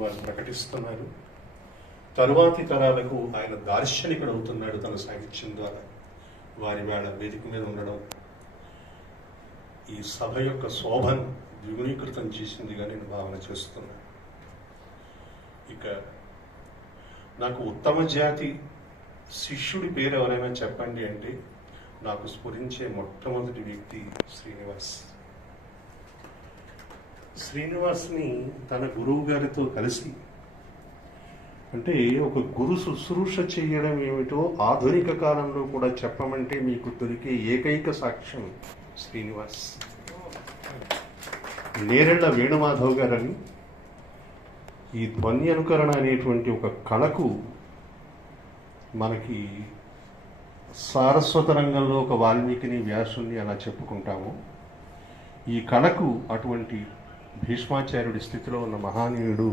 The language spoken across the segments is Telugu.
వారు ప్రకటిస్తున్నారు. తరువాతి తరాలకు ఆయన దార్శనికుడు అవుతున్నాడు తన సాహిత్యం ద్వారా. వారి వేళ వేదిక మీద ఉండడం ఈ సభ యొక్క శోభను ద్విగుణీకృతం చేసిందిగా నేను భావన చేస్తున్నాను. ఇక నాకు ఉత్తమ జాతి శిష్యుడి పేరు ఎవరైనా చెప్పండి అంటే నాకు స్ఫురించే మొట్టమొదటి వ్యక్తి శ్రీనివాస్. శ్రీనివాస్ని తన గురువు గారితో కలిసి, అంటే ఒక గురు శుశ్రూష చేయడం ఏమిటో ఆధునిక కాలంలో కూడా చెప్పమంటే మీకు దొరికే ఏకైక సాక్ష్యం శ్రీనివాస్. నేరెళ్ల వేణుమాధవ్ గారని ఈ ధ్వని అనుకరణ అనేటువంటి ఒక కళకు మనకి సారస్వత రంగంలో ఒక వాల్మీకిని వ్యాసుని అలా చెప్పుకుంటాము. ఈ కళకు అటువంటి భీష్మాచార్యుడి స్థితిలో ఉన్న మహానీయుడు,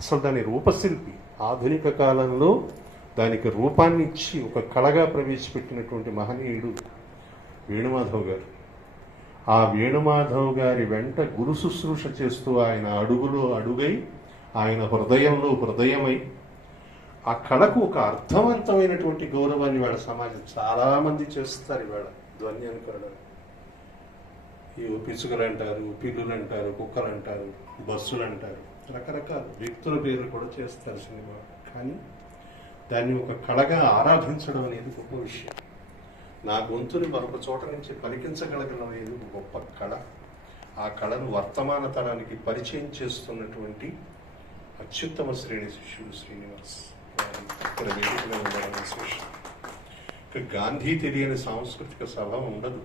అసలు దాని రూపశిల్పి, ఆధునిక కాలంలో దానికి రూపాన్ని ఇచ్చి ఒక కళగా ప్రవేశపెట్టినటువంటి మహనీయుడు వేణుమాధవ్ గారు. ఆ వేణుమాధవ్ గారి వెంట గురు శుశ్రూష చేస్తూ ఆయన అడుగులో అడుగై, ఆయన హృదయంలో హృదయమై, ఆ కళకు ఒక అర్థవంతమైనటువంటి గౌరవాన్ని వాళ్ళ సమాజం చాలామంది చేస్తారు. ఇవాళ ధ్వని అనుకరణ ఈ పిచ్చుకలు అంటారు, పిల్లులు అంటారు, కుక్కలు అంటారు, బస్సులు అంటారు, రకరకాల వ్యక్తుల పేర్లు కూడా చేస్తారు సినిమా. కానీ దాన్ని ఒక కళగా ఆరాధించడం అనేది గొప్ప విషయం. నా గొంతుని మరొక చోట నుంచి పలికించగలగడం అనేది ఒక గొప్ప కళ. ఆ కళను వర్తమాన తరానికి పరిచయం చేస్తున్నటువంటి అత్యుత్తమ శ్రేణి శిష్యుడు శ్రీనివాస్. ఇక్కడ వేదికలో ఉండడం విశేషం. ఇక గాంధీ తెలియని సాంస్కృతిక సభ ఉండదు.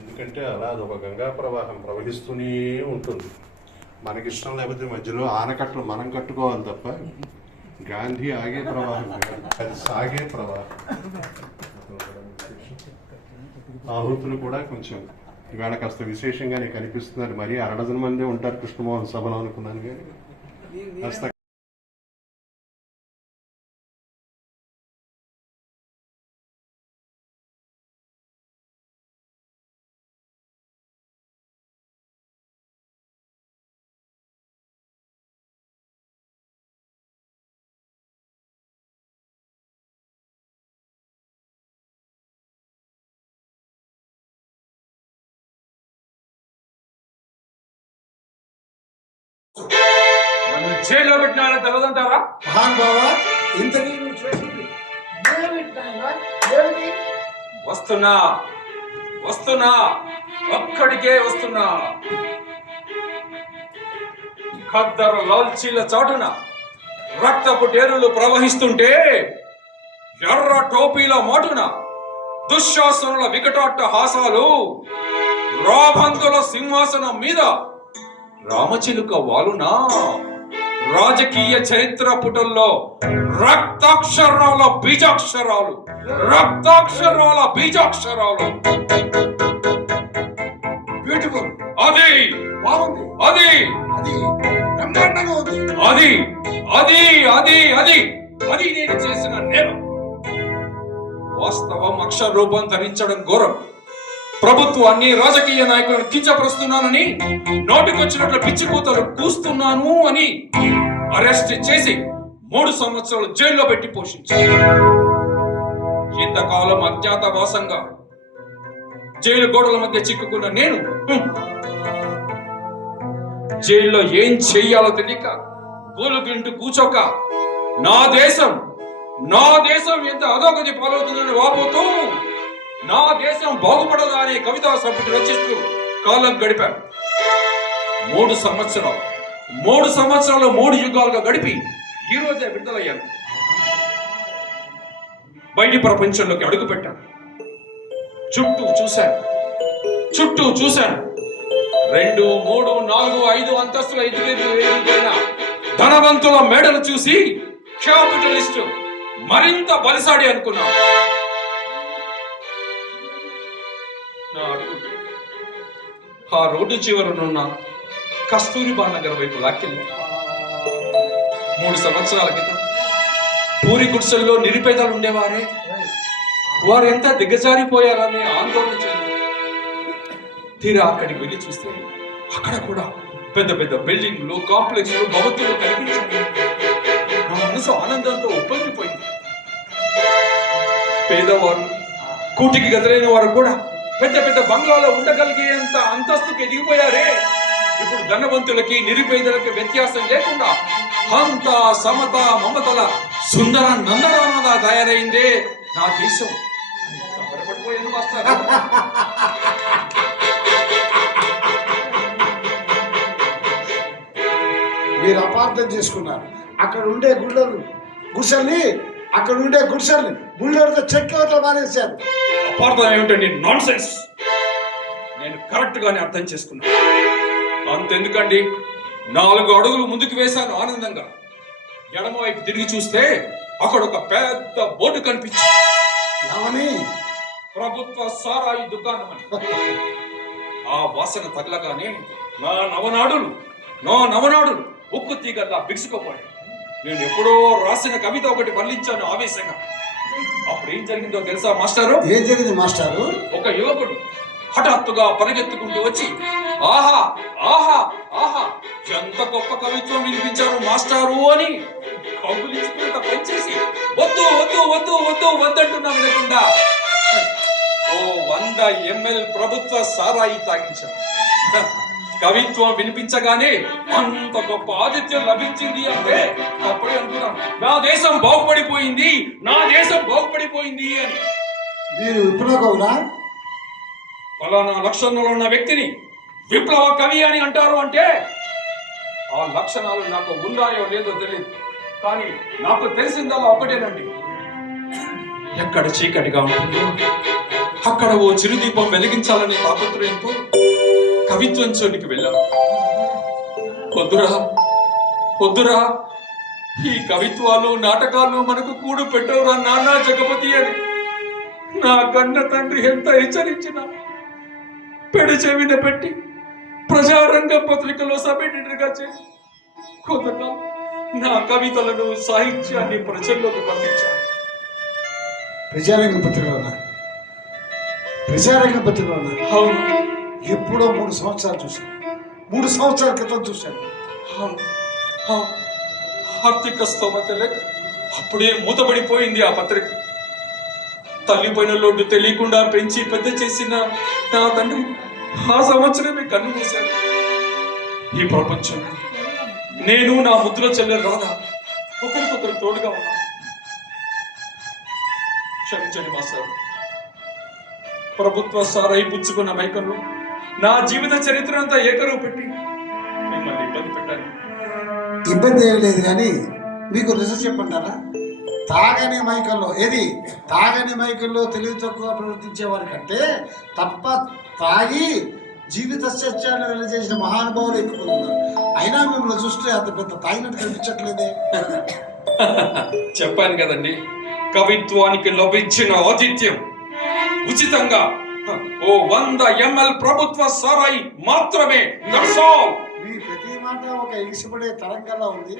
ఎందుకంటే అలా అదొక గంగా ప్రవాహం ప్రవహిస్తూనే ఉంటుంది. మనకిష్టం లేకపోతే మధ్యలో ఆనకట్టలు మనం కట్టుకోవాలి తప్ప గాంధీ ఆగే ప్రవాహం కాదు, అది సాగే ప్రవాహం. ఆహుతులు కూడా కొంచెం ఇవాళ కాస్త విశేషంగానే కనిపిస్తున్నారు. మరీ 6 మందే ఉంటారు కృష్ణమోహన్ సభలో అనుకున్నాను, కానీ కాస్త నన్ను జైల్లో పెట్టినా తెలదంటారా? మహాన్ బాబా, ఇంతకీ నువ్వు చేసింది వస్తున్నా వస్తున్నా ఒక్కడికే వస్తున్నా. ఖద్దరు లాల్చీల చాటున రక్తపు టేరులు ప్రవహిస్తుంటే, ఎర్ర టోపీల మాటున దుశ్శాసనుల వికటాట్ట హాసాలు, రాబందుల సింహాసనం మీద రామచిలుక వాలునా, రాజకీయ చరిత్ర పుటల్లో రక్తాక్షరాల బీజాక్షరాలు, రక్తాక్షరాల బీజాక్షరాలు. బ్యూటిఫుల్, అది బాగుంది, అది అది బ్రహ్మాండంగా ఉంది. అది అది అది అది అది నేను చేసిన నేరం. వాస్తవం అక్షర రూపం ధరించడం ఘోరం. ప్రభుత్వాన్ని, రాజకీయ నాయకులను కించపరుస్తున్నానని, నోటికొచ్చినట్లు పిచ్చి కూతలు కూస్తున్నాను అని అరెస్ట్ చేసి 3 సంవత్సరాలు జైల్లో పెట్టి పోషించారు. ఇంతకాలం అజ్ఞాతవాసంగా జైలు గోడల మధ్య చిక్కుకున్న నేను జైల్లో ఏం చెయ్యాలో తెలియక గోలుగింటూ కూచోక నా దేశం ఎంత అధోగతి పాలవుతుందని వాపోతూ, నా దేశం బాగుపడదా అనే కవితా సంపుటి రచిస్తూ కాలం గడిపాను. 3 సంవత్సరాలు 3 యుగాలుగా గడిపి ఈ రోజే విడుదలయ్యాను. బయటి ప్రపంచంలోకి అడుగు పెట్టాను. చుట్టూ చూశాను 2, 3, 4, 5 అంతస్తుల ఎదిగిన ధనవంతుల మేడలు చూసి క్యాపిటలిస్ట్ మరింత బలిసాడి అనుకున్నాను. నా అడుగు ఆ రోడ్డు చివరనున్న కస్తూరిబా నగర్ వైపు లాక్కెళ్ళి 3 సంవత్సరాల క్రితం పూరి గుడిసెల్లో నిరుపేదలు ఉండేవారే, వారు ఎంత దిగజారిపోయారని ఆందోళన చెందారు. తీరా అక్కడికి వెళ్ళి చూస్తే అక్కడ కూడా పెద్ద పెద్ద బిల్డింగ్లు, కాంప్లెక్స్లు, భవతులు కనిపించాయి. నా మనసు ఆనందంతో ఉప్పొంగిపోయింది. పేదవారు, కూటికి గదలేని వారు కూడా పెద్ద పెద్ద బంగ్లాలో ఉండగలిగేంత అంతస్తుకు ఎదిగిపోయారే. ఇప్పుడు ధనవంతులకి నిరుపేదలకి వ్యత్యాసం లేకుండా అంత సమత మమతల సుందర నందనవనంగా తయారైందే నా దేశం. సంబరపడిపోయాను మాస్టర్. మీరు అపార్థం చేసుకున్నారు. అక్కడ ఉండే గుడిసెల్ని బుల్డోర్తో చెక్కతో మానేశారు. అపార్థం ఏమిటండి? Non sense. నేను కరెక్ట్ గానే అర్థం చేసుకున్నాను. అంతెందుకండి, 4 అడుగులు ముందుకు వేశాను ఆనందంగా. ఎడమ వైపు తిరిగి చూస్తే అక్కడ ఒక పెద్ద బోర్డు కనిపించింది. ఏమని? ప్రభుత్వ సారాయి దుకాణం అని. ఆ వాసన తగలగానే నా నవనాడులు ఉక్కు తీగల్లా బిగుసుకుపోయాయి. నేను ఎప్పుడో రాసిన కవిత ఒకటి వల్లించాను ఆవేశంగా. అప్పుడు ఏం జరిగిందో తెలుసా మాస్టారు? ఏం జరిగింది మాస్టారు? ఒక యువకుడు హఠాత్తుగా పరిగెత్తుకుంటూ వచ్చి, ఆహా ఆహా ఆహా, ఎంత గొప్ప కవిత్వం వినిపించారు మాస్టారు అని కౌగులించుకుంటూ పనిచేసి వద్దు వద్దు వద్దు వద్దు వద్దంటున్నా వినకుండా 100 ml ప్రభుత్వ సారాయి తాగించారు. కవిత్వం వినిపించగానే అంత గొప్ప ఆతిథ్యం లభించింది అంటే అప్పుడే అనుకున్నాను, నా దేశం బాగుపడిపోయింది అని. మీరు విప్లవకవులా? ఫలానా లక్షణంలో ఉన్న వ్యక్తిని విప్లవ కవి అని అంటారు అంటే ఆ లక్షణాలు నాకు ఉన్నాయో లేదో తెలియదు, కానీ నాకు తెలిసిందల్లా ఒకటేనండి. ఎక్కడ చీకటిగా ఉంటుందో అక్కడ ఓ చిరుదీపం వెలిగించాలనే తాపత్రయంతో కవిత్వం చోటికి వెళ్ళాను. వద్దురా, ఈ కవిత్వాలు నాటకాలు మనకు కూడు పెట్టవురా నాన్న జగపతి అని నా కన్న తండ్రి ఎంత హెచ్చరించినా పెడు చెవిన పెట్టి ప్రజారంగ పత్రికలో సబ్ ఎడిటర్గా చేసి కొంతకాలం నా కవితలను, సాహిత్యాన్ని ప్రజల్లోకి పంపించాను. ప్రజారంగ పత్రికలోనా? అవును. ఎప్పుడో 3 సంవత్సరాలు చూశాను. 3 సంవత్సరాల క్రితం చూశాను. ఆర్థిక స్తోమత లేక అప్పుడే మూతపడిపోయింది ఆ పత్రిక. తల్లిపోయిన లోటు తెలియకుండా పెంచి పెద్ద చేసిన నా తండ్రి ఆ సంవత్సరమే కన్ను మూశాను. ఈ ప్రపంచం నేను నా ముద్దుల చెల్లెలు రాధా ఒకరికొకరు తోడుగా ఉన్నా. క్షమించండి మాస్టర్. ప్రభుత్వ సారాయి పుచ్చుకున్న మైకంలో నా జీవిత చరిత్ర అంతా ఏకరువు పెట్టి మిమ్మల్ని ఇబ్బంది పెట్టాను. ఇబ్బంది ఏమి లేదు, కానీ మీకు రుజువు చెప్పంటారా? తాగని మైకంలో తెలివి తక్కువ ప్రవర్తించే వారి కంటే తప్ప తాగి జీవిత సత్యాన్ని వెలిచేసిన మహానుభావులు ఎక్కుతున్నారు. అయినా మిమ్మల్ని చూస్తే అంత పెద్ద తాగినట్టు కనిపించట్లేదే. చెప్పాను కదండి, కవిత్వానికి లభించిన ఆతిథ్యం ఉచితంగా 100 ml ప్రభుత్వ సారాయి మాత్రమే. మీ ప్రతి మాట ఒక ఎగిసిపడే తరంగంలా ఉంది.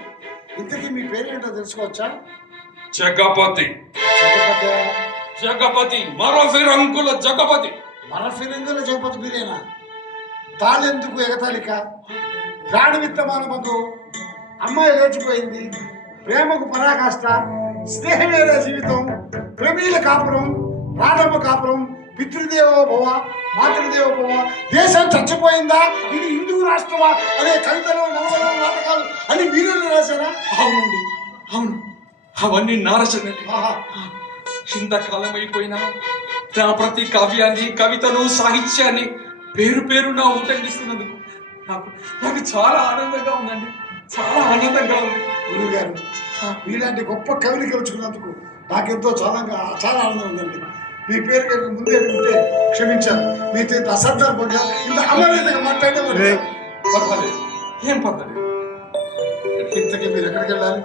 ఇంతకీ మీ పేరేంటో తెలుసుకోవచ్చా? జగపతి. మరఫిరంగుల జగపతి. మీరేనా? తాళెందుకు ఎగతాళిక? ప్రాణ విత్తమాన బంధు, అమ్మాయి లేచిపోయింది, ప్రేమకు పరాకాష్ట, స్నేహమేదే జీవితం, ప్రమీల కాపురం, రాధమ్మ కాపురం, పితృదేవో భవ, మాతృదేవో భవ, దేశం చచ్చిపోయిందా, ఇది హిందూ రాష్ట్రమా అనే కవితలు, నవలలు, నాటకాలు అని మీరు రాశారా? అవునండి, అవును, అవన్నీ నారచనలే. ఇంతకాలం అయిపోయినా నా ప్రతి కావ్యాన్ని, కవితను, సాహిత్యాన్ని పేరున ఉటంకిస్తున్నందుకు నాకు చాలా ఆనందంగా ఉందండి. గురువు గారు, మీలాంటి గొప్ప కవిని గెలుచుకున్నందుకు నాకెంతో చాలా ఆనందం ఉందండి. మీ పేరు ముందే ఉంటే క్షమించాను. మీతో ఇంత అసందర్భంగా ఇంత అమర్యాదగా మాట్లాడే పర్వాలేదు, ఏం పర్వాలేదు. ఇంతకీ మీరు ఎక్కడికి వెళ్ళాలి?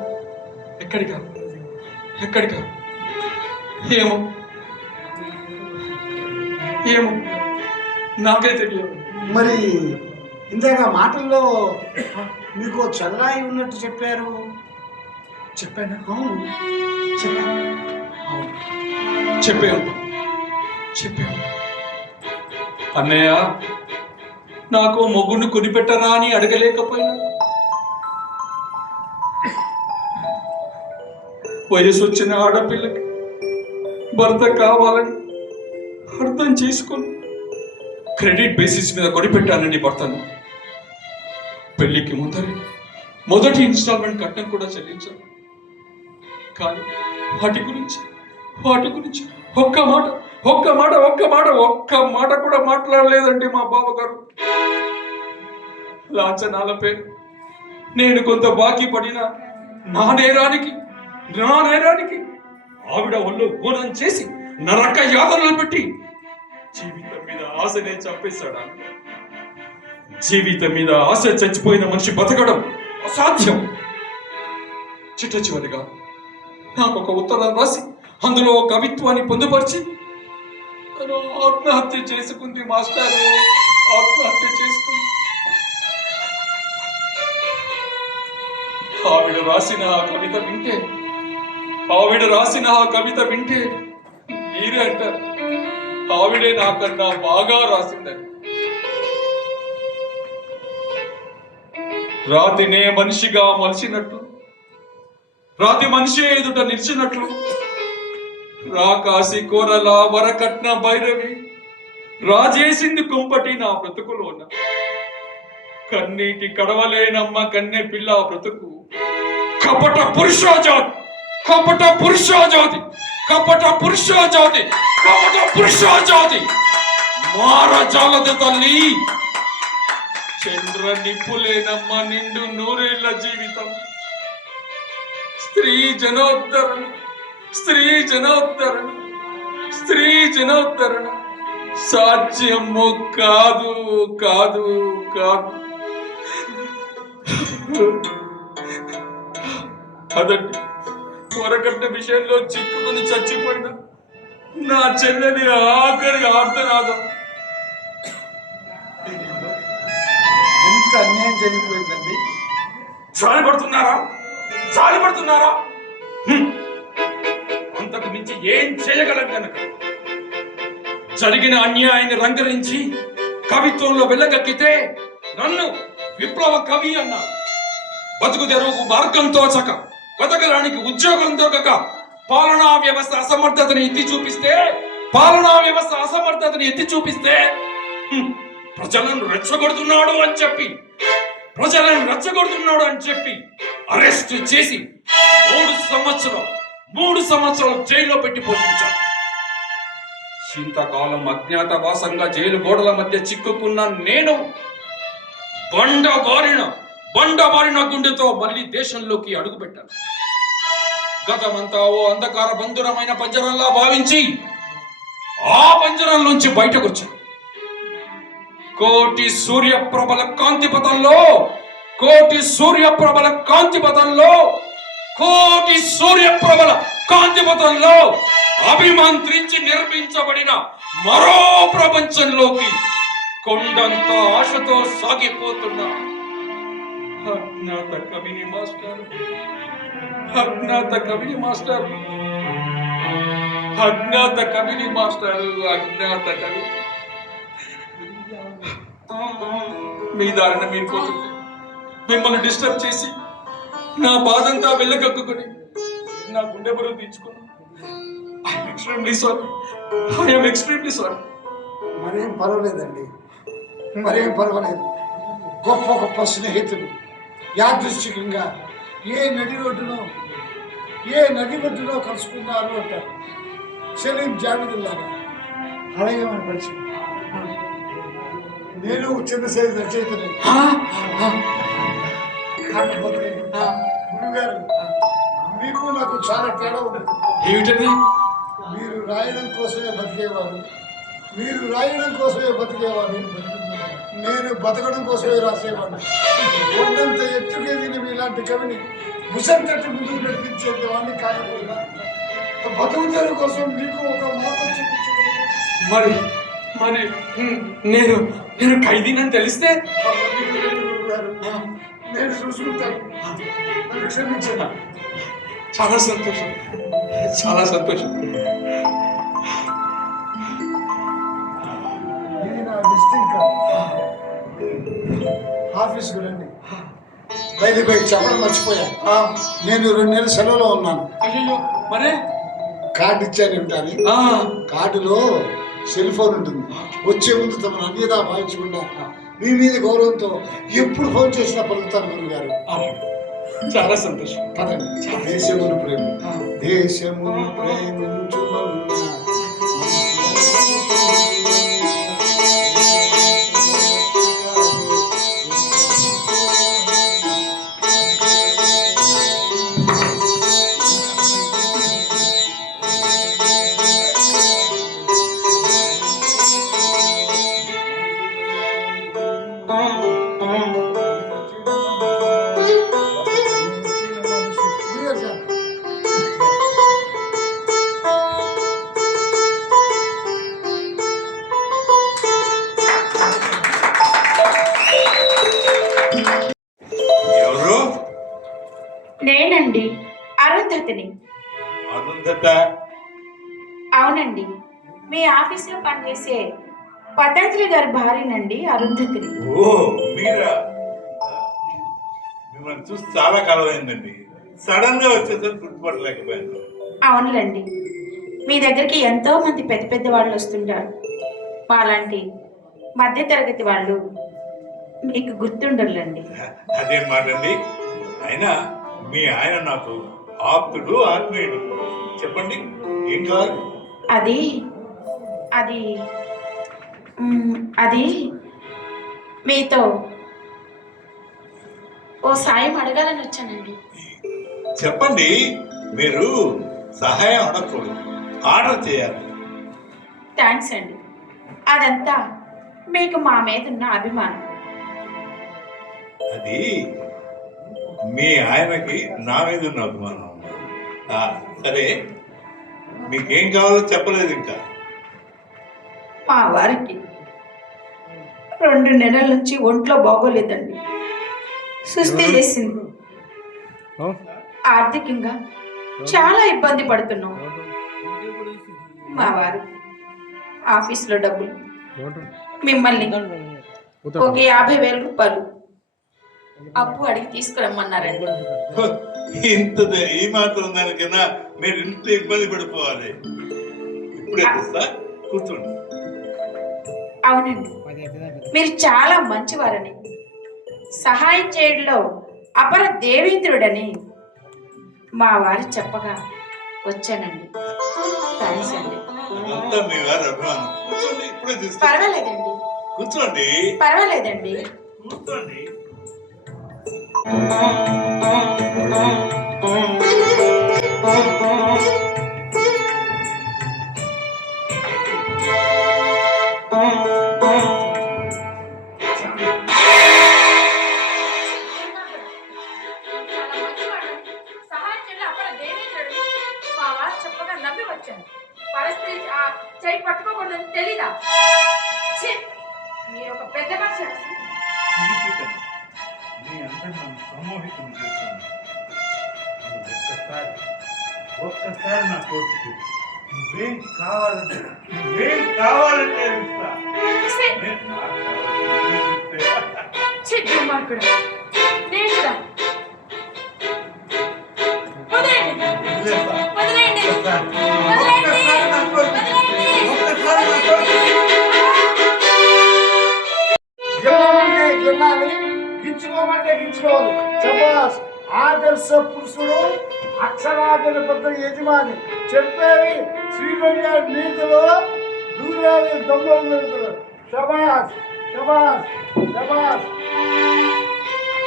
ఎక్కడికా ఏమో నాకే తెలియదు. మరి ఇందాక మాటల్లో మీకు చెల్లాయి ఉన్నట్టు చెప్పారు. చెప్పాను. అవును, చెప్పే అన్నయ్య, నాకు మొగుడిని కొనిపెట్టరా అని అడగలేకపోయినా, వయసు వచ్చిన ఆడపిల్లకి భర్త కావాలని అర్థం చేసుకొని క్రెడిట్ బేసిస్ మీద కొనిపెట్టానండి భర్తను. పెళ్లికి మొదటి ఇన్స్టాల్మెంట్ కట్నం కూడా చెల్లించాను. కానీ వాటి గురించి ఒక్క మాట కూడా మాట్లాడలేదండి మా బావగారు. లాంఛనాల పేరు నేను కొంత బాకీ పడిన నా నేరానికి ఆవిడ ఒళ్ళు గోనం చేసి నరక యాతనలు పెట్టి జీవితం మీద ఆశనే చంపేశాడా? జీవితం మీద ఆశ చచ్చిపోయిన మనిషి బతకడం అసాధ్యం. చివరిగా నాకు ఒక ఉత్తరం రాసి అందులో కవిత్వాన్ని పొందుపరిచి తను ఆత్మహత్య చేసుకుంది మాస్టారు. ఆత్మహత్య చేసుకుంది. ఆవిడ రాసిన ఆ కవిత వింటే మీరే అంటారు ఆవిడే నాకన్నా బాగా రాసిందని. రాతినే మనిషిగా మలిచినట్లు, రాతి మనిషి ఎదుట నిలిచినట్లు, రాకాసి కోరల వరకట్న భైరవి రాజేసింది కుంపటి నా బ్రతుకులోన. కన్నీటి కడవలేనమ్మ కన్నె పిల్ల బ్రతుకు కపట పురుషాజాతి మారజాలది తల్లి. చంద్ర నిప్పులేనమ్మ నిండు నూరేళ్ల జీవితం. స్త్రీ జనోద్ధరణ సాధ్యము కాదు. అదండి త్వరకట్ట విషయంలో చిక్కుకుని చచ్చిపోయిన నా చెల్లెని ఆఖరి ఆర్తనాదం. ఎంత అన్యాయం జరిగిపోయిందండి. జాలిపడుతున్నారా? అంతకు మించి ఏం చేయగలం కనుక జరిగిన అన్యాయాన్ని రంగరించి కవిత్వంలో వెళ్ళగక్కితే నన్ను విప్లవ కవి అన్నా. బతుకు తెరువుకు మార్గం తోచక, బతకడానికి ఉద్యోగం దొరకక పాలనా వ్యవస్థ అసమర్థతని ఎత్తి చూపిస్తే ప్రజలను రెచ్చగొడుతున్నాడు అని చెప్పి అరెస్ట్ చేసి 3 సంవత్సరాలు జైల్లో పెట్టి పోషించారు. ఇంతకాలం అజ్ఞాతవాసంగా జైలు గోడల మధ్య చిక్కుకున్న నేను బండబారిన గుండెతో మళ్ళీ దేశంలోకి అడుగుపెట్టాను. గతమంతా ఓ అంధకార బంధురమైన పంజరంలా భావించి ఆ పంజరం నుంచి బయటకు వచ్చాను. కోటి సూర్యప్రభల కాంతిపథంలో అభిమంత్రించి నిర్మించబడిన మరో ప్రపంచంలోకి కొండంత ఆశతో సాగిపోతున్న అజ్ఞాత కవిని మాస్టర్. మీ దారిన మీరు పోతుంటే మిమ్మల్ని డిస్టర్బ్ చేసి నా బాధంతా వెళ్ళగక్కుని నా గుండె బరువు తీర్చుకున్నాను. I'm extremely sorry. మరేం పర్వాలేదు. గొప్ప స్నేహితులు యాదృశ్చికంగా ఏ నది ఒడ్డునో కలుసుకున్నారు అంటారు. సలీం జావిదుల్లాగా అడగమని పరిచయం. నేను చంద్రశేఖర్ రచయితని. కాకపోతే గురుగారు మీకు నాకు చాలా తేడా ఉండదు. ఏమిటది? మీరు రాయడం కోసమే బతికేవాడు, నేను బతకడం కోసమే రాసేవాడు. కొండంత ఎత్తుకెదిగిన ఇలాంటి కవిని ముసంతట్టు ముందుకు నడిపించేవాడిని. కాకపోయినా బతుకుదల కోసం మీకు ఒక మాట చూపించుకోవాలి. మరి నేను ఖైదీనని తెలిస్తే నేను చూసుకుంటాను. నన్ను క్షమించండి. చాలా సంతోషం. ఇది నా విజిటింగ్ కార్డ్. ఆఫీస్కి రండి. బయలుపోయి చెప్పడం మర్చిపోయా, నేను 2 నెలలు సెలవులో ఉన్నాను. అయ్యో మరే కార్డు ఇచ్చాను ఉంటాను. కార్డులో సెల్ ఫోన్ ఉంటుంది. వచ్చే ముందు తమను అన్యదా భావించకుండా మీ మీద గౌరవంతో ఎప్పుడు ఫోన్ చేసినా పలుకుతాను గురువు గారు. చాలా సంతోషం. పదండి. దేశమును ప్రేమ దేశమును ప్రేమించుమన్నా ఎవరు? నేనండి, అరుంధతిని. అరుంధత? అవునండి, మీ ఆఫీస్లో పనిచేసే పతంజలి గారి భార్యనండి, అరుంధతిని. ఓ మీరా? మిమ్మల్ని చూసి చాలా కాలం అయిందండి. సడన్ గా వచ్చేసరికి గుర్తుపట్టలేకపోయాను. అవునులండి, మీ దగ్గరికి ఎంతో మంది పెద్ద పెద్ద వాళ్ళు వస్తుంటారు. మాలాంటి మధ్య తరగతి వాళ్ళు మీకు గుర్తుండర్లండి. అదేం మాట అండి. అయినా మీ ఆయన నాకు ఆప్తుడు, ఆత్మీయుడు. చెప్పండి, ఏం కావాలి? అది అది అది మీతో ఓ సాయం అడగాలని వచ్చానండి. చెప్పండి. మీరు సహాయం అడగకూడదు, ఆర్డర్ చేయాలి. థ్యాంక్స్ అండి. అదంతా మీకు మా మీద ఉన్న అభిమానం. అది మీ ఆయనకి నా మీద ఉన్న అభిమానం. సరే, మీకేం కావాలో చెప్పలేదు ఇంకా. మా వారికి 2 నెలల నుంచి ఒంట్లో బాగోలేదండి. సుస్థి చేసింది. ఆర్థికంగా చాలా ఇబ్బంది పడుతున్నాం. మా వారు ఆఫీస్లో డబ్బులు మిమ్మల్ని ఒక 50,000 రూపాయలు అప్పు అడిగి తీసుకురమ్మన్నారండి. ఇంత ఈ మాత్రం దానికన్నా మీరు ఇంత ఇబ్బంది పడిపోవాలి. ఇప్పుడే తెస్తా, కూర్చోండి. అవునండి, మీరు చాలా మంచివారని, సహాయం చేయడంలో అపర దేవేంద్రుడని మా వారు చెప్పగా వచ్చానండి. థ్యాంక్స్ అండి. అదంతా మీ వారి అభిమానం. కూర్చోండి, ఇప్పుడే తెస్తా. పర్వాలేదండి, కూర్చోండి, పర్వాలేదండి. కూర్చోండి. చేయి పట్టుకోకూడదని తెలీదా? మీరు ఒక పెద్ద మనిషి. మీ అందరూ నన్ను సమ్మోహితం చేస్తాను. ఒక్కసారి నా కోర్టు నువ్వేం కావాలంటే ఇస్తా. చెట్టు మార్కుడు నేనురా. వదిలేయండి, వదిలేయండి, వదిలేయండి, గెలవమంటే గెలాలి, గించుకోమంటే గించుకోవాలి. శభాష్. ఆదర్శ పురుషుడు, అక్షరాధిపత యజమాని. చెప్పేవి శ్రీరంగ నీతులు, దూరేవి దొంగలు నీతులు. శభాష్, శభాష్, శభాష్.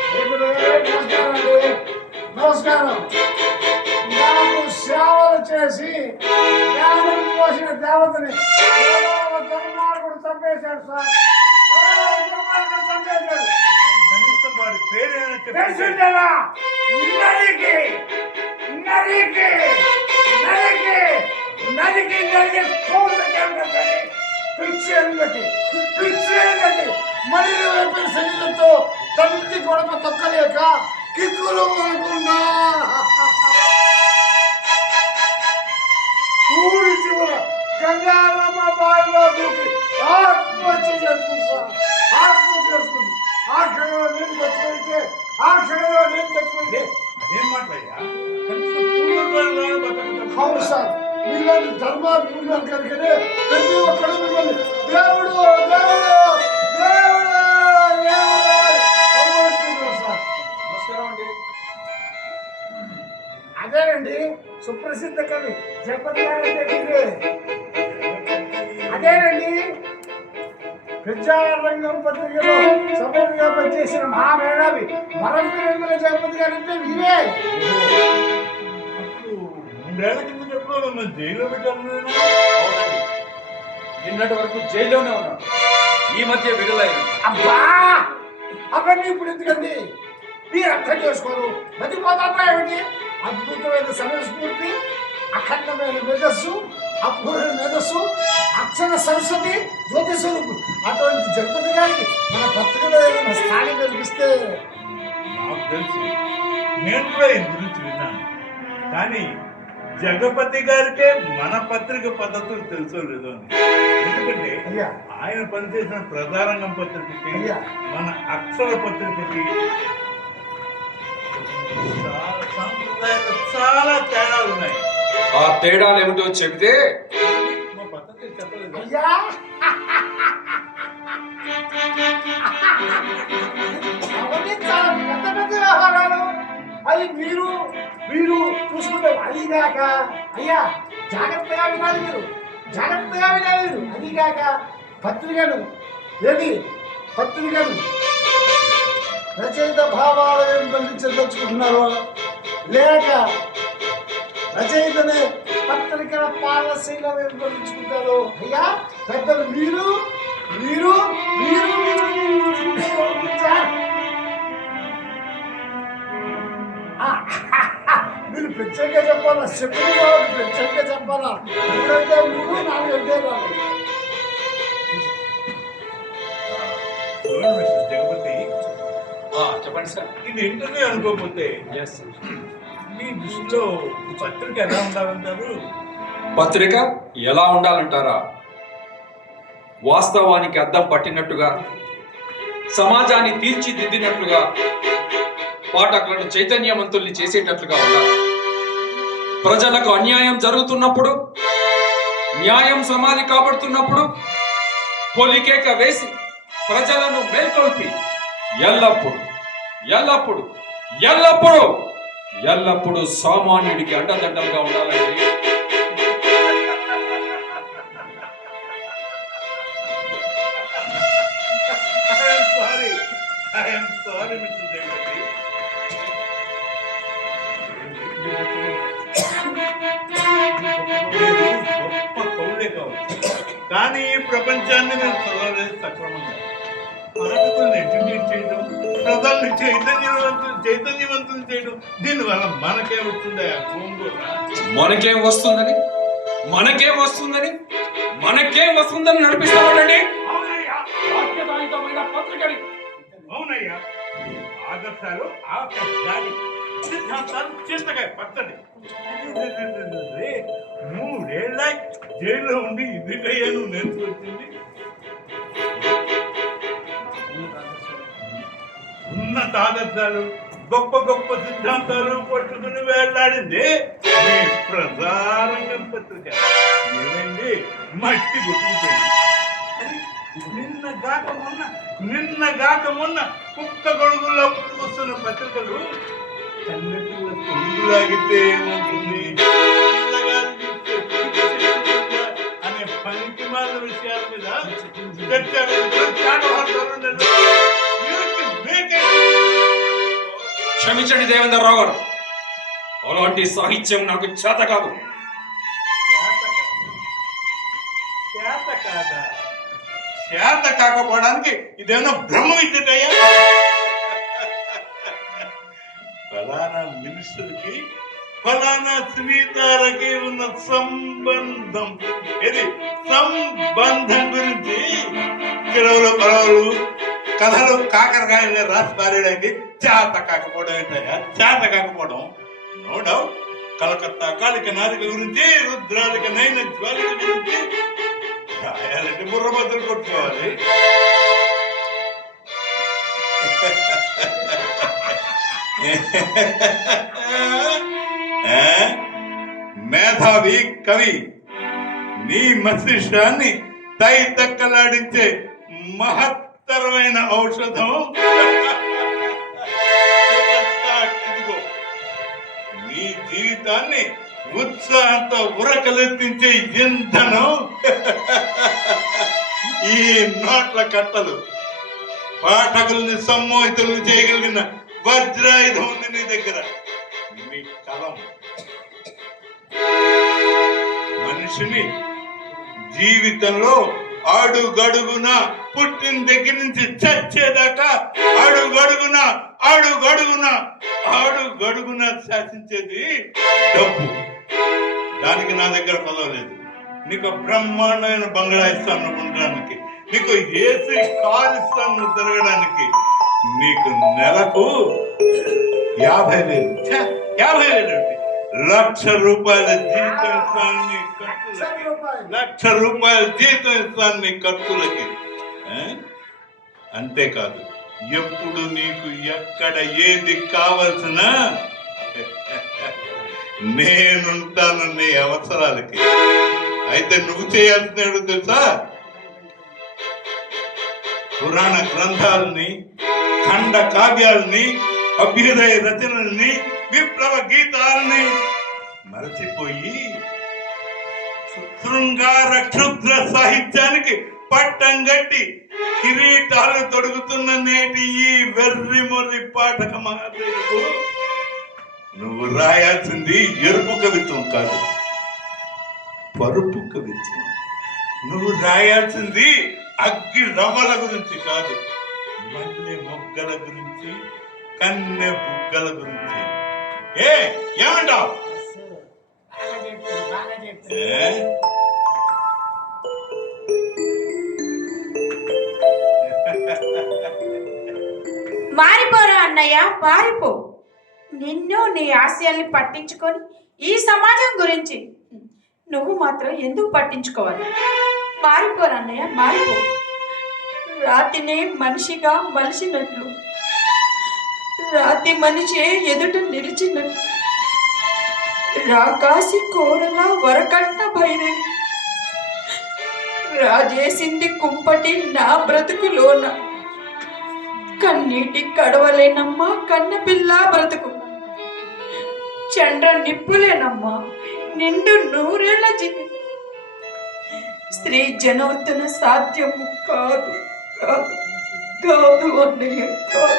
నమస్కారం అండి. నమస్కారం. నాకు సేవలు చేసి జ్ఞానం పోసిన దేవతని దుర్మార్గుడు చంపేశాడు సార్. దుర్మార్గుడు చంపేశాడు. కనీసం వాడి పేరేనా తెలుసుంటారా? నరికి నరికి నరికి నరికి నరికి కోళ్ళు పిచ్చి ఎన్నటి పిచ్చి ఎన్నటి మనిషి వైపు శరీరంతో తండ్రి కొడక తొక్కలేక కిక్కులు అనుకున్నా ఊరి చివర గంగారమ్మ బావిలో దూకి ఆత్మహత్య చేసుకుంది సార్. ఆత్మహత్య చేసుకుంది. ఆ క్షణంలో నేను చచ్చిపోయితే ఆ క్షణంలో నేను చచ్చిపోయితే అదేం మాటయ్యా కనీసం పూర్వకాలంలో బతకడం అవును సార్ మీలాంటి ధర్మాత్ములు కనుకనే ప్రతి ఒక్కరు మిమ్మల్ని దేవుడు దేవుడు దేవుడు దేవుడు సార్. నమస్కారం అండి. అదేనండి సుప్రసిద్ధ కవి జగపతి గారంటే మీరే. అదేనండి ప్రజారంగం పత్రికలో సభ్యుడిగా పనిచేసిన మహామేధావి మరొక జగపతి గారంటే మీరే. మూడేళ్ల కింద ఎప్పుడో నన్ను జైల్లో పెట్టాను నేను. అవునండి. నిన్నటి వరకు జైల్లోనే ఉన్నాను. ఈ మధ్య విడుదలైన అబ్బా అవన్నీ ఇప్పుడు ఎందుకండి మీరు అర్థం చేసుకోరు మతిపోతాపా ఏమిటి అద్భుతమైన సమయస్ఫూర్తి అఖండమైన మేధస్సు అపూర్ణ మేధస్సు అక్షర సరస్వతి జ్యోతి స్వరూపు అటువంటి జగపతి గారికి మన పత్రికలో ఏదైనా స్థానం కల్పిస్తే నాకు తెలుసు, నేను కూడా ఈ గురించి విన్నాను. కానీ జగపతి గారికే మన పత్రిక పద్ధతులు తెలుసో లేదో అని. ఎందుకంటే అయ్యా ఆయన పనిచేసిన ప్రధారంగం పత్రికకి అయ్యా. మన అక్షర పత్రికకి సాంప్రదాయాలు చాలా తేడాలు ఉన్నాయి. ఆ తేడాలు ఏమిటో చెబితే మా పద్ధతి చెప్పలేదు. అయ్యా అవన్నీ చాలా పెద్ద పెద్ద వ్యవహారాలు అది మీరు మీరు చూసుకుంటారు అదిగాక అయ్యా జాగ్రత్తగా వినాలి మీరు జాగ్రత్తగా వినాలి మీరు అదిగాక పత్రికను ఏది పత్రికను రచయిత భావాలను బంధించదలుచుకుంటున్నారో లేక రచయితనే పత్రికల పాలసీలను నిర్వహించుకుంటారు అయ్యా పెద్దలు మీరు మీరు మీరు మీరు ప్రత్యేకంగా చెప్పాలా శకుని వాళ్ళకి ప్రత్యేకంగా చెప్పాలా ఎందుకంటే నువ్వు నాలుగంటే రాదు చూడండి మిస్టర్ జగపతి, చెప్పండి సార్. ఇది ఇంటర్వ్యూ అనుకోకపోతే ఎస్ మీ దృష్టిలో ఈ పత్రిక ఎలా ఉండాలంటారు? పత్రిక ఎలా ఉండాలంటారా? వాస్తవానికి అద్దం పట్టినట్టుగా, సమాజాన్ని తీర్చిదిద్దినట్లుగా, పాఠకులను చైతన్యవంతుల్ని చేసేటట్లుగా ఉండాలి. ప్రజలకు అన్యాయం జరుగుతున్నప్పుడు, న్యాయం సమాధి కాబడుతున్నప్పుడు పొలికేక వేసి ప్రజలను మేల్కొల్పి ఎల్లప్పుడు ఎల్లప్పుడు ఎల్లప్పుడు ఎల్లప్పుడు సామాన్యుడికి అండదండలుగా ఉండాలండి. I am sorry, Mr. Jagati. గొప్ప కవులే కావచ్చు, కానీ ఈ ప్రపంచాన్ని నేను చదవలేదు సక్రమంగా. పాఠకులను ఎడ్యుకేట్ చేయడం, ప్రజల్ని చైతన్యవంతులు చేయడం, దీనివల్ల మనకే వస్తుంది ఆ గోంగూర. మనకేం వస్తుందని మనకేం వస్తుందని మనకేం వస్తుందని నడిపిస్తామండి. అవునయ్యా, బాధ్యతాయుతమైన పత్రికని అవునయ్యా, ఆదర్శాలు ఆకాశాలు, సిద్ధాంతాలు చింతకాయ పచ్చడి. మూడేళ్ళ జైల్లో ఉండి ఇదికయ్యా నువ్వు నేర్చుకొచ్చింది. ఉన్నత ఆదర్శాలు, గొప్ప గొప్ప సిద్ధాంతాలు పట్టుకుని వేళ్లాడింది మీ ప్రధానంగా పత్రిక. ఏమైంది? మట్టి గుర్తుకుపోయింది. నిన్న గాక మొన్న కుక్క గొడుగుల్లో పుట్టుకొస్తున్న పత్రికలు కన్నెపిల్ల తొంగులాగితే ఏమవుతుంది, పిల్లగాలు చూస్తే పిచ్చి అనే పనికి మాల విషయాల మీద చర్చ క్షమించండి దేవేంద్ర రావు గారు, అలాంటి సాహిత్యం నాకు చేత కాదు. చేత కాకపోవడానికి ఇదేమన్నా బ్రహ్మ విద్యటయ్యా? ఫలానా మినిస్టర్కి ఫలానా శ్రీతారకి ఉన్న సంబంధం, ఇది సంబంధం గురించి కిరవులు పరవులు కథలు కాకరకాయలు రాసి పారేయడానికి చేత కాకపోవడం ఏంటయ్యా? చేత కాకపోవడం నో డౌట్. కలకత్తా కాళిక నారిక గురించి, రుద్రాలిక నైన జ్వాలిక గురించి రాయాలంటే బుర్రబద్దలు కొట్టుకోవాలి. మేధావి కవి నీ మస్తిష్కాన్ని తక్కలాడించే మహత్తరమైన ఔషధం ఇదిగో. నీ జీవితాన్ని ఉత్సాహంతో ఉరకలెత్తించే ఇంధనం ఈ నోట్ల కట్టలు. పాఠకుల్ని సమ్మోహితులను చేయగలిగిన వజ్రాయుధం ఉంది నీ దగ్గర, నీ కలం. మనిషిని జీవితంలో అడుగడుగున పుట్టిన దగ్గర నుంచి చచ్చేదాకా అడుగడుగున శాసించేది డబ్బు. దానికి నా దగ్గర పదవలేదు. నీకు బ్రహ్మాండమైన బంగాళా ఇస్తాను ఉండడానికి, నీకు ఏసీ కారు ఇస్తాను తిరగడానికి, నీకు నెలకు 50,000 1,00,000 రూపాయల జీతం ఇస్తాను నీ ఖర్చులకి. 1,00,000 రూపాయల జీతం ఇస్తాను నీ ఖర్చులకి. అంతేకాదు, ఎప్పుడు నీకు ఎక్కడ ఏది కావలసిన నేనుంటాను నీ అవసరాలకి. అయితే నువ్వు చేయాల్సిన తెలుసా? పురాణ గ్రంథాలని, ఖండ కావ్యాలని, అభ్యుదయ రచనల్ని, విప్లవ గీతాలని మరచిపోయి శృంగార క్షుద్ర సాహిత్యానికి పట్టం గట్టి కిరీటాలు తొడుగుతున్న నేటి ఈ వెర్రి మొర్రి పాఠక మహాదేవుడు, నువ్వు రాయాల్సింది ఎరుపు కవిత్వం కాదు, పరుపు కవిత్వం. నువ్వు రాయాల్సింది అగ్గి రవ్వల గురించి కాదు, మల్లె మొగ్గల గురించి, కన్నె బుగ్గల గురించి. ఏమంటావు? మారిపోరా అన్నయ్య, మారిపో. నిన్ను నీ ఆశయాల్ని పట్టించుకొని ఈ సమాజం గురించి నువ్వు మాత్రం ఎందుకు పట్టించుకోవాలి? మారిపోరా అన్నయ్య, మారిపో. రాతినే మనిషిగా మలిసినట్లు, రాతి మనిషే ఎదుట నిలిచినట్లు, రాకాసి కోరలా వరకట్న భైరవి రాజేసింది కుంపటి నా బ్రతుకులోన. కన్నీటి కడవలేనమ్మా కన్నపిల్ల బ్రతుకు, చండ్ర నిప్పులేనమ్మా నిండు నూరేళ్ల జీవి. స్త్రీ జనోత్తన సాధ్యము కాదు కాదు కాదు అన్నయ్య, కాదు.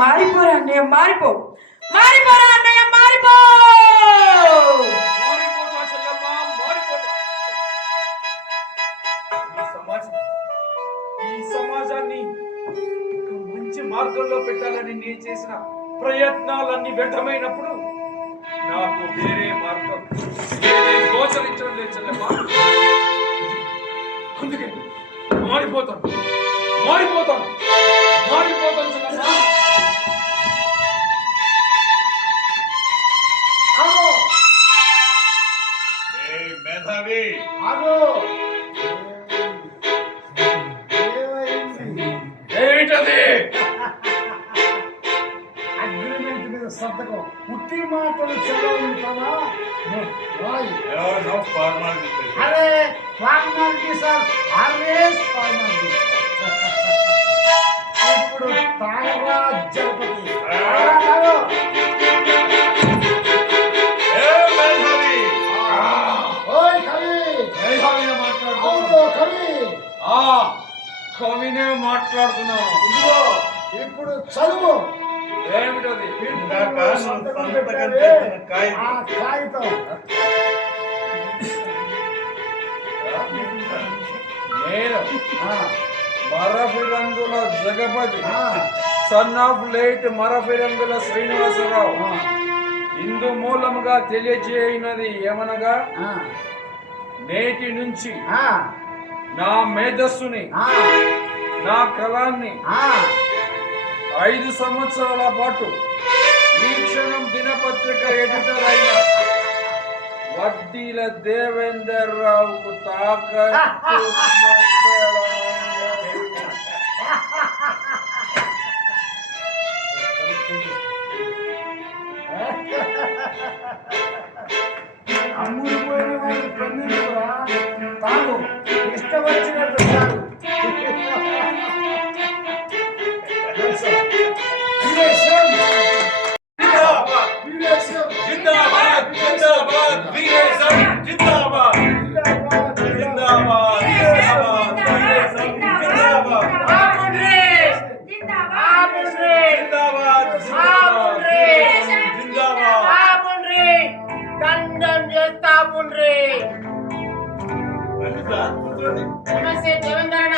మారిపోరా అన్నయ్య, మారిపో. మారిపోరా అన్నయ్య, మారిపో. ఈ సమాజాన్ని మంచి మార్గంలో పెట్టాలని నేను చేసిన ప్రయత్నాలన్నీ వ్యర్థమైనప్పుడు నాకు వేరే మార్గం గోచరించడం లేదు చెల్లెమ్మా. అందుకే మారిపోతాను చెల్లెమ్మా. మేధావి, ఏమిటది? అగ్రిమెంట్ మీద సంతకం. ఉట్టి మాటలు చదవగలుగుతావా? అరే ఫార్మాలిటీ సార్, ఆల్వేస్ ఫార్మాలిటీ. ఇప్పుడు తాగరా జగపతి. ఓయ్ కవి, కవి, కవినే మాట్లాడుతున్నాను. ఇదిగో ఇప్పుడు చదువు. ఏమిటది? సంతకం పెట్టాలి. ఆ కాగితం నేను Marafirangula Jagapathi, son of late Marafirangula Srinivasarao, ఇందు మూలముగా తెలియజేయనది ఏమనగా, నేటి నుంచి నా మేధస్సుని, నా కళాన్ని 5 సంవత్సరాల పాటు ఈ క్షణం దినపత్రిక ఎడిటర్ అయిన వడ్డీల దేవేందర్ రావుకు తాకట్టు అమ్ముడు పోయిన వాళ్ళు పెళ్ళిరా తాగు ఇష్టం వచ్చినట్టు తాగు. వీరేశం! వీరేశం! జిందాబాద్ జిందాబాద్ వీరేశం జిందాబాద్ జిందాబాద్ జిందాబాద్ వీరేశం జిందాబాద్ దండం చేస్తా పుండ్రి. రండి సార్, కూర్చోండి. నమస్తే దేవేంద్రన్న.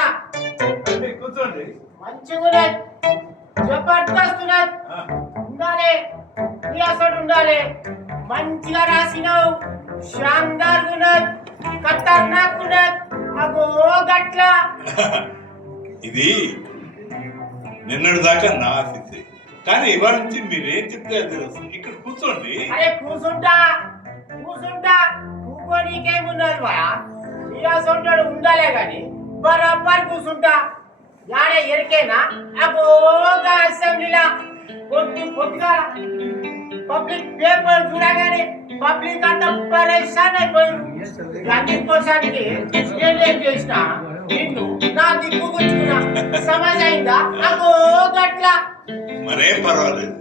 రండి, కూర్చోండి. మంచిగా జబర్దస్త్ ఉండాలి, రియాసట్ ఉండాలి. మంచిగా రాసినావు, షాందార్ ఉన్నది, ఖతర్నాక్ ఉన్నది. అగో గట్ల ఇది నిన్నటి దాకా నా ఆఫీసే, కానీ ఇవాళ నుంచి మీరేం చెప్తే అది వస్తుంది. ఇక్కడ కూర్చోండి. అరే కూర్చుంటా కూర్చుంటా కూకోనీకేమున్నది వా, రియాసంటాడు ఉండాలే గాని బరాబర్ కూర్చుంటా. యాడే ఎరికేనా అగోగా అసెంబ్లీలా పొద్దుగా పబ్లిక్ పేపర్ చూడగానే పబ్లిక్ అంతా పరేషాన్ అయిపోయింది. అందుకోసానికి నేనేం చేసినా, నిన్ను నా దిక్కు కూర్చున్నా. సమజ్ అయిందా? అగో గట్లా. మరేం పర్వాలేదు.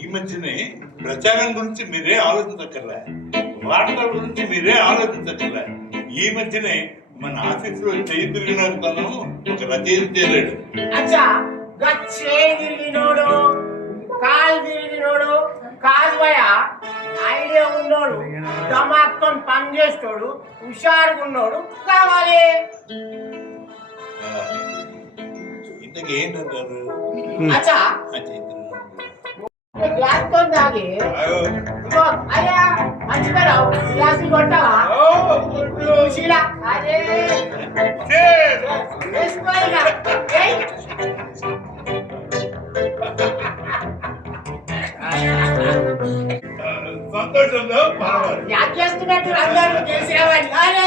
ఈ మధ్యనే ప్రచారం గురించి మీరే ఆలోచించక్కర్లే, వార్తల గురించి మీరే ఆలోచించక్కర్లే. ఈ మధ్యనే మన ఆఫీసులో చేయి తిరిగినతను ఒక రచయిత చేరాడు. అచ్చా చేయి తిరిగినోడు, కాలు తిరిగినోడు కాదు భయ, ఐడియా ఉన్నోడు, దమాక్తో పని చేస్తాడు, హుషారుగా ఉన్నోడు కావాలి. ఇంతకీ ఏంటంటారు? అచ్చా గ్లాస్ తో తాగి ఇదిగో అయ్యా మంచిగా రావు గ్లాసులు కొట్టావా? ఖుషీలా అదే వేసుకోయిగా. ఏయ్ సంతోషంగా పర్వాలేదు. యాక్ చేస్తున్నట్టు అందరూ చేసేవాడి. అరే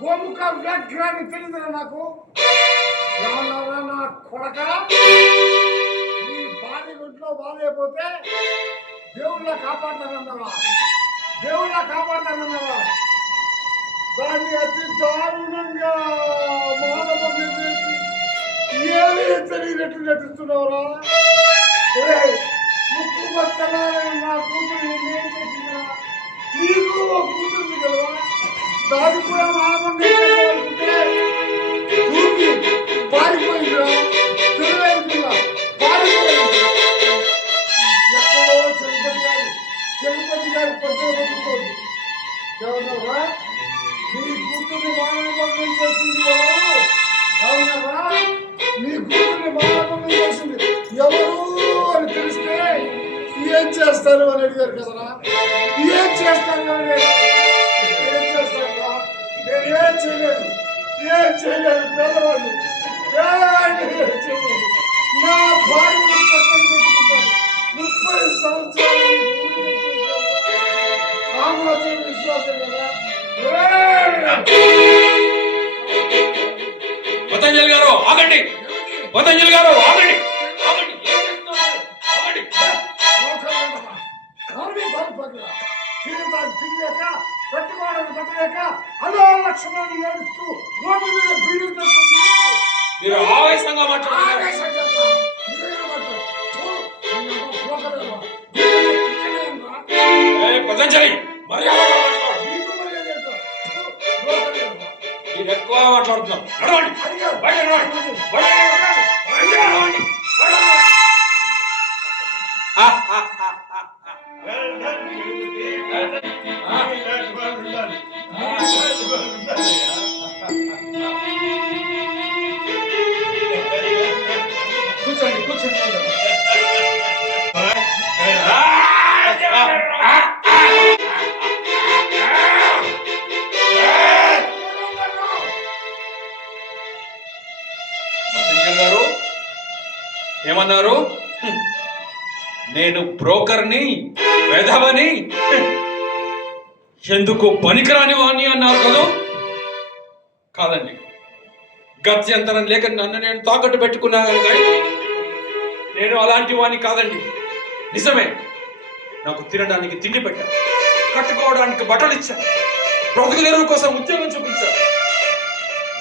గోముఖ వ్యాఘ్రాన్ని తెలియదురా నాకు. ఏమన్నారా నా కొడక, నీ భార్య గుంట్లో బాగాలేకపోతే దేవుళ్ళ కాపాడతానన్నావా? దేవుళ్ళ కాపాడతానన్నావా? దాన్ని అతి దారుణంగా మానవ ఏమీ తెలియనట్టు నటిస్తున్నావురా. ముక్కు బత్తలారని నా కూతురు ఏం చేసిందా? నీకు ఓ కూతురు కదా, దాన్ని కూడా మానవంగా చూపి పారిపోయిందిరా. తెలియదు పారిపోయింది. ఎక్కడో చెరుపతి గారి పచ్చబడుతోంది. ఎవరన్నా నీ కూతుర్ని మానవంగం చేసింది ఎవరు? అవునరా, నీ కూతుర్ని మానవంగం చేసింది ఎవరు అని తెలిస్తే ఏం చేస్తారు అని అడిగారు కదరా. ఏం చేస్తాను అని ఏం చేస్తాను? నేను ఏం చేయలేదు, ఏం చేయలేదు. పేదవాడిని ఏం చేయలేదు. నా భార్యను పక్కన పెట్టుకుంటాను. 30 సంవత్సరాలు ఆమాత్రం విశ్వాసం కదా. పతంజలి గారు ఆగండి, పతంజలి గారు ఆగండి, ఆగండి. ఏం చేస్తున్నారు? ఆగండి. తిరిగాక పెట్టుకోవడానికి పెట్టలేక అలో లక్ష్మణ్ ఏడుస్తూ రోడ్డు మీద బీడుతో మీరు ఆవేశంగా మాట్లాడారు. పతంజలి మర్యాదగా మాట్లాడు. మీరు ఎక్కువ మాట్లాడుతున్నారు. నడవండి, బయట నడవండి, బయట నడవండి, బయట నడవండి, బయట నడవండి. కూర్చోండి, కూర్చోండి. గారు ఏమన్నారు? నేను బ్రోకర్ని, వెధవని. ఎందుకు పనికిరాని వాణ్ణి అన్నారు కదా? కాదండి, గత్యంతరం లేక నన్ను నేను తాకట్టు పెట్టుకున్నాను కానీ నేను అలాంటి వాణ్ణి కాదండి. నిజమే, నాకు తినడానికి తిండి పెట్టారు, కట్టుకోవడానికి బట్టలు ఇచ్చారు, బ్రతుకులెరువు కోసం ఉద్యోగం చూపించారు.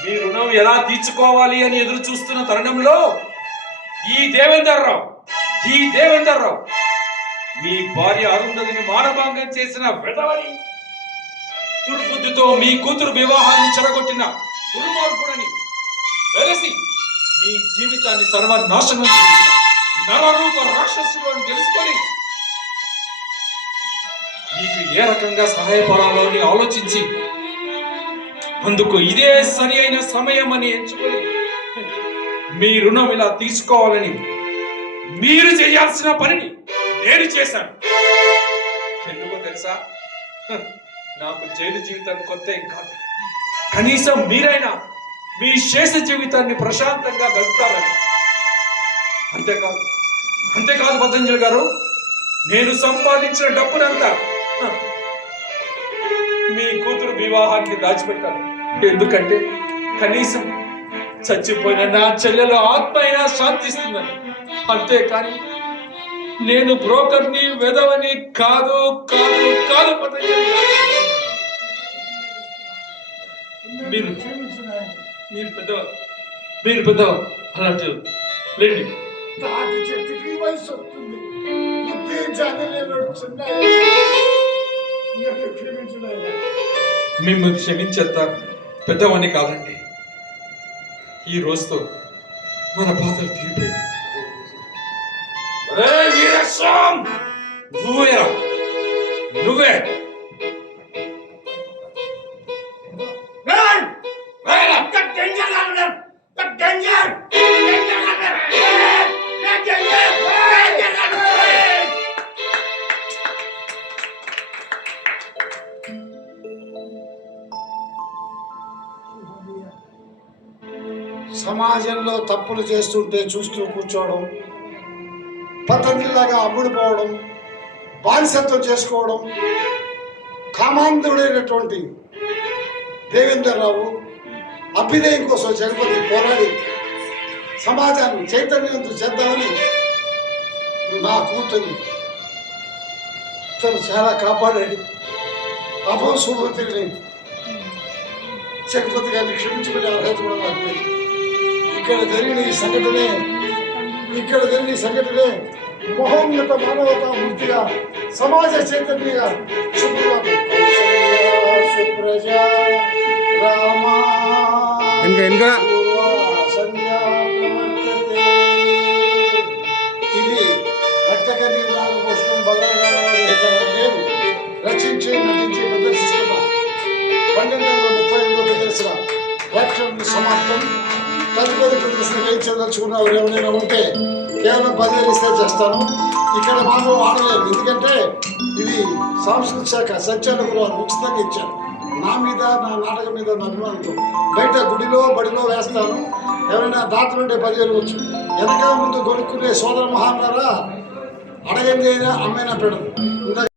మీ రుణం ఎలా తీర్చుకోవాలి అని ఎదురు చూస్తున్న తరుణంలో ఈ దేవేందర్ రావు మీ భార్య అరుంధతిని మానభంగం చేసిన వెధవని, దుర్బుద్ధితో మీ కూతురు వివాహాన్ని చెడగొట్టిన దుర్మార్గుడని వెలసి మీ జీవితాన్ని సర్వనాశనం చేసిన నరరూప రాక్షసుడు అని తెలుసుకొని మీకు ఏ రకంగా సహాయపడాలో అని ఆలోచించి అందుకు ఇదే సరి అయిన సమయం అని ఎంచుకొని మీ రుణం ఇలా తీసుకోవాలని మీరు చేయాల్సిన పనిని నేను చేశాను. ఎందుకో తెలుసా? నాకు జైలు జీవితం కొత్త ఏం కాదు. కనీసం మీరైనా మీ శేష జీవితాన్ని ప్రశాంతంగా గడుపుతారని. అంతేకాదు పతంజలి గారు, నేను సంపాదించిన డబ్బునంతా మీ కూతురు వివాహానికి దాచిపెట్టాను. ఎందుకంటే కనీసం చచ్చిపోయిన నా చెల్లెల ఆత్మ అయినా శాంతిస్తుందని. అంతేకాని నేను బ్రోకర్ని, వెధవని కాదు కాదు కాదు పతంజలి గారు. మీరు పెద్దవారు అలాంటి లేండి. తాటి చెట్టుకి వయసు వస్తుంది, బుద్ధి జానలేనోడు చిన్న మిమ్మల్ని క్షమించేంత పెద్దవాణ్ణి కాదండి. ఈ రోజుతో మన బాధలు తీరిపోయి. నువ్వే సమాజంలో తప్పులు చేస్తుంటే చూస్తూ కూర్చోవడం, పతంజలిలాగా అమ్ముడుపోవడం, బానిసత్వం చేసుకోవడం, కామాంధుడైనటువంటి దేవేందర్ రావు అభ్యుదయం కోసం జగపతి పోరాడి సమాజాన్ని చైతన్యవంతం చేద్దామని నా కూతుర్ని తను చాలా కాపాడాడు. అభం సుమతిని జగపతి గారిని క్షమించుకునే అర్హత కూడా నాకు లేదు. ఇక్కడ జరిగిన ఈ సంఘటనే మహోన్నత మానవతా మూర్తిగా, సమాజ చైతన్యంగా సుప్రజా రామా ఇది రక్తకర్ణి రామకృష్ణం బలరాడు రచించి నటించి ప్రదర్శిస్తున్న 1232 ప్రదర్శన ప్రేక్షకులకు సమాప్తం. తదుపరి ప్రదర్శన వేయించదలుచుకున్న ఎవరైనా ఉంటే కేవలం 10,000 ఇస్తే చేస్తాను. ఇక్కడ మాకు ఆడలేదు, ఎందుకంటే ఇది సాంస్కృతిక శాఖ సత్యానుకులు వారు ఉచితంగా ఇచ్చారు. నా మీద, నా నాటకం మీద నా అభిమానంతో బయట గుడిలో బడిలో వేస్తాను. ఎవరైనా దాతలుంటే 10,000 వచ్చు. వెనక ముందు కొనుక్కునే సోదర మహాన్నారా, అడగండి అయినా అమ్మైనా పెడదు.